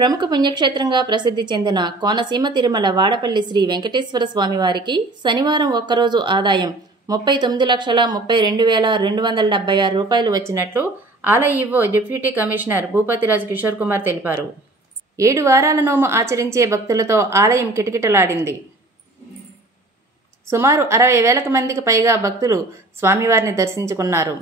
ప్రముఖ పుణ్యక్షేత్రంగా ప్రసిద్ధి చెందిన కోనసీమ తిరుమల వాడపల్లి శ్రీ వెంకటేశ్వర స్వామివారికి శనివారం ఒక్కరోజు ఆదాయం 39,32,276 రూపాయలు వచ్చినట్లు ఆలయ EO deputy commissioner Bhupathiraju Kishore Kumar తెలిపారు. 7 వారాల నోము ఆచరించే భక్తులతో ఆలయం కిటకిటలాడింది. సుమారు 60,000 మందికి పైగా భక్తులు స్వామివారిని దర్శించుకున్నారు.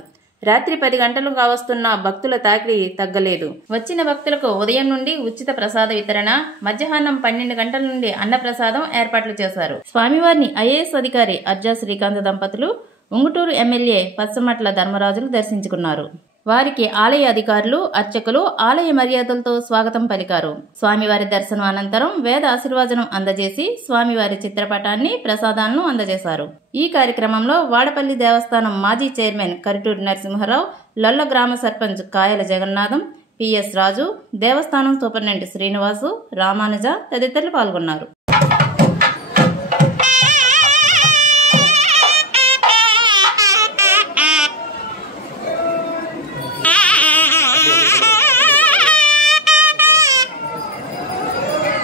రాత్రి 10 గంటలు కావస్తున్న భక్తుల తాకిడి తగ్గలేదు. వచ్చిన భక్తులకు ఉదయం నుండి ఉచిత ప్రసాద వితరణ, మధ్యాహ్నం 12 గంటల నుండి అన్నప్రసాదం ఏర్పాట్లు చేశారు. స్వామివారిని ఐఏఎస్ అధికారి అర్జా శ్రీకాంత్ దంపతులు, ఉంగుటూరు ఎమ్మెల్యే పచ్చమట్ల ధర్మరాజులు దర్శించుకున్నారు. వారికి ఆలయ అధికారులు, అర్చకులు ఆలయ మర్యాదలతో స్వాగతం పలికారు. స్వామివారి దర్శనం అనంతరం వేద ఆశీర్వచనం అందజేసి స్వామివారి చిత్రపటాన్ని, ప్రసాదాలను అందజేశారు. ఈ కార్యక్రమంలో వాడపల్లి దేవస్థానం మాజీ చైర్మన్ కరిటూరి నరసింహారావు, లొల్ల గ్రామ సర్పంచ్ కాయల జగన్నాథం, పిఎస్ రాజు, దేవస్థానం సూపరింటెండెంట్ శ్రీనివాసు, రామానుజ తదితరులు పాల్గొన్నారు.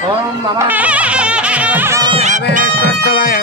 ఓం నమః శివాయ.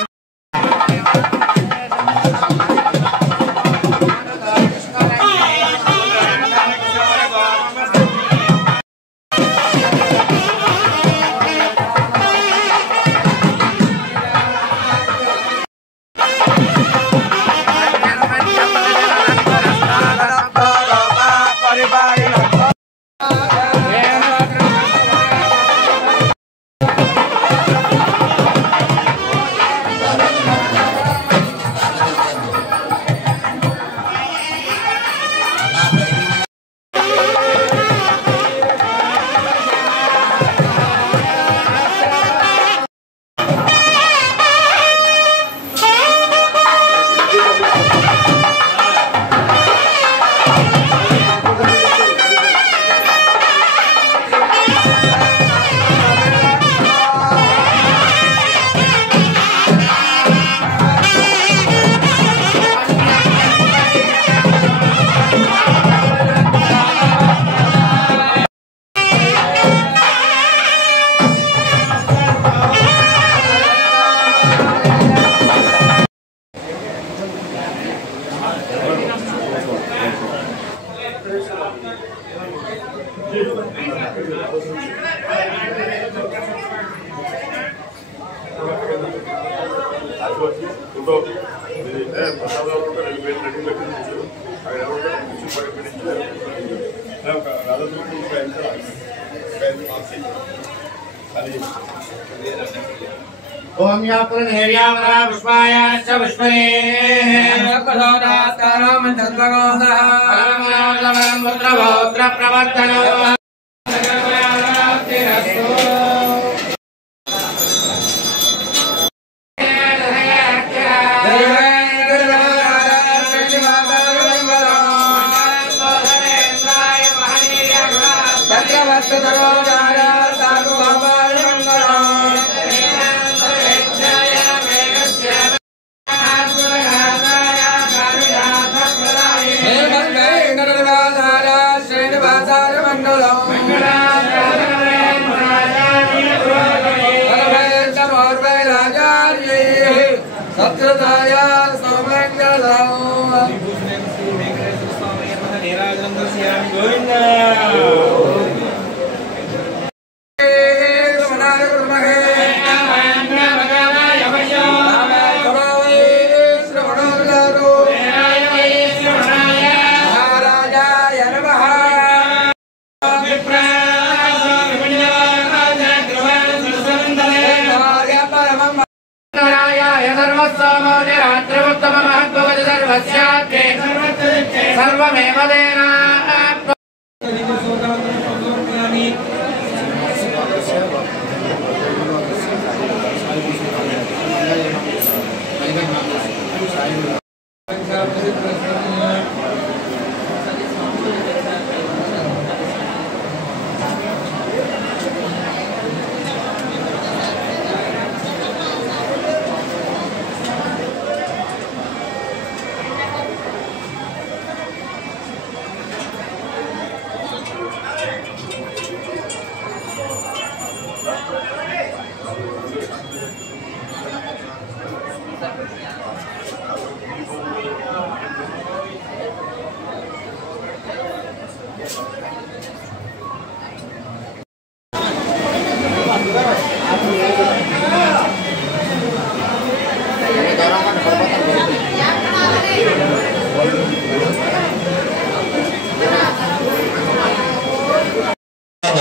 ఓం యాకుల నేర్యావరా పుష్పాయ చ పుష్పే కథోదాస్తారం తద్వగోదః అలమలవరం పుత్రభౌత్ర ప్రవర్తనో सर्वमेव देना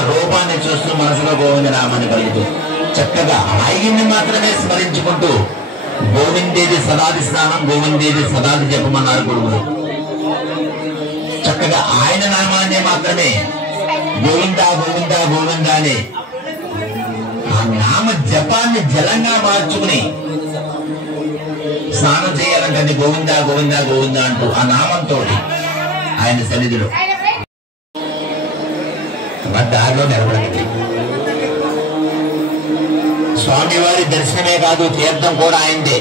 రూపాన్ని చూస్తూ మనసులో గోవింద నామాన్ని పలుకుతూ చక్కగా ఆయన్ని మాత్రమే స్మరించుకుంటూ గోవిందేది సదాది స్నానం గోవిందేది సదాది జపమన్నారు గురువులు. చక్కగా ఆయన నామాన్ని మాత్రమే గోవింద గోవింద గోవింద అని ఆ నామ జపాన్ని జలంగా మార్చుకుని స్నానం చేయాలంటే గోవింద గోవింద గోవింద అంటూ ఆ నామంతో ఆయన సన్నిధిలో దారిలో నిలబడింది. స్వామివారి దర్శనమే కాదు తీర్థం కూడా ఆయనదే.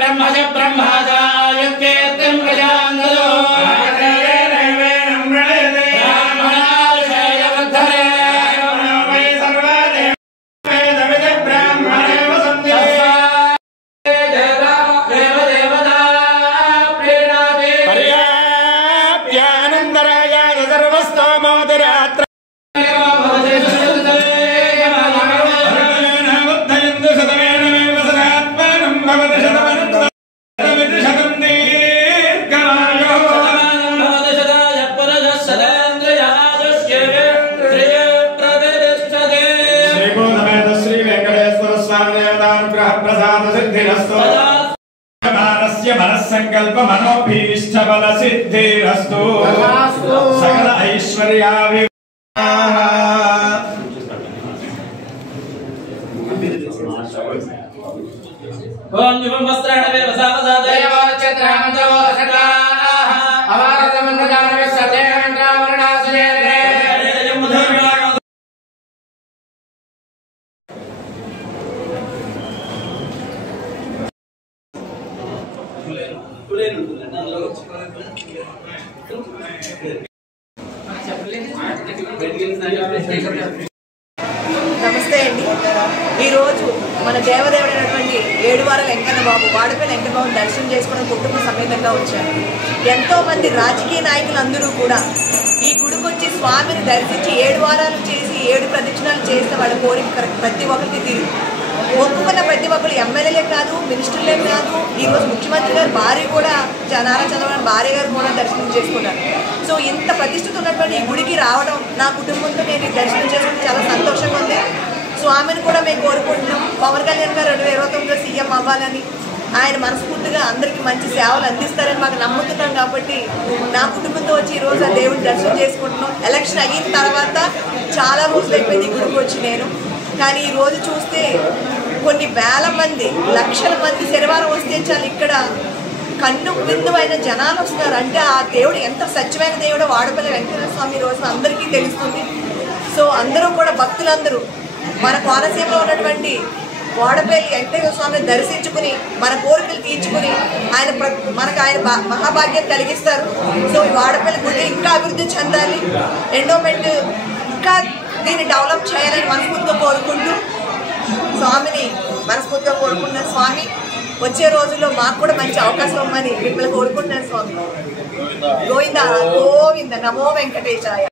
ब्रह्मज ब्रह्मजायुक्तेऽर्तिं प्रजान्दयो ब्राह्मणाविषयवद्धरे वै सर्वदेववेद ब्राह्मणेव सन्ति देवदेवता प्रीणाति पर्याप्यानन्दरायाय सर्वस्तोमोदरात्र मनस्संकल्प मनोभीष्ट बल सिद्धिरस्तु सकल ऐश्वर्या ओम जुबं वस्त्राण वे वसावसादय चन्द्राम जव सकलाः अवारतमन्नदानवे सदेन्द्रावरणासुजेरे నమస్తే అండి. ఈరోజు మన దేవదేవుడైనటువంటి ఏడువార వెంకన్న బాబు వాడపల్లి వెంకన్న బాబుని దర్శనం చేసుకుని కుటుంబ సమేతంగా వచ్చారు. ఎంతోమంది రాజకీయ నాయకులు అందరూ కూడా ఈ గుడికి వచ్చి స్వామిని దర్శించి 7 వారాలు చేసి 7 ప్రదక్షిణాలు చేస్తే వాళ్ళ కోరిక ప్రతి ఒక్కరికి తీరు ఒప్పుకున్న ప్రతి ఒక్కరు ఎమ్మెల్యేలే కాదు, మినిస్టర్లే కాదు, ఈరోజు ముఖ్యమంత్రి గారు భార్య కూడా నారా చంద్రబాబు భార్య గారు కూడా దర్శనం చేసుకున్నారు. సో ఇంత ప్రతిష్ఠిత ఉన్నటువంటి ఈ గుడికి రావడం నా కుటుంబంతో నేను దర్శనం చేసుకుంటే చాలా సంతోషంగా ఉంది. స్వామిని కూడా మేము కోరుకుంటున్నాం. పవన్ కళ్యాణ్ గారు 2029లో సీఎం అవ్వాలని, ఆయన మనస్ఫూర్తిగా అందరికీ మంచి సేవలు అందిస్తారని మాకు నమ్ముతున్నాం. కాబట్టి నా కుటుంబంతో వచ్చి ఈరోజు ఆ దేవుడిని దర్శనం చేసుకుంటున్నాం. ఎలక్షన్ అయిన తర్వాత చాలా రోజులు అయిపోయింది ఈ గుడికి వచ్చి నేను. కానీ ఈరోజు చూస్తే కొన్ని వేల మంది, లక్షల మంది శనివారం వస్తే చాలు ఇక్కడ కన్ను బిందువైన జనాలు వస్తున్నారు. అంటే ఆ దేవుడు ఎంత సత్యమైన దేవుడో వాడపల్లి వెంకటేశ్వర స్వామి రోజున అందరికీ తెలుస్తుంది. సో అందరూ కూడా భక్తులందరూ మన కోనసీమలో ఉన్నటువంటి వాడపల్లి వెంకటేశ్వర స్వామిని దర్శించుకుని మన కోరికలు తీర్చుకుని మనకు ఆయన మహాభాగ్యం కలిగిస్తారు. సో ఈ వాడపల్లి గుడి ఇంకా అభివృద్ధి చెందాలి, ఎండోమెంట్ ఇంకా దీన్ని డెవలప్ చేయాలని మనస్ఫూర్తిగా కోరుకుంటూ స్వామిని మనస్ఫూర్తిగా కోరుకుంటున్న స్వామి వచ్చే రోజుల్లో మాకు కూడా మంచి అవకాశం ఇవ్వమని మిమ్మల్ని కోరుకుంటున్నాను స్వామి. గోవింద గోవింద నమో వెంకటేశాయ.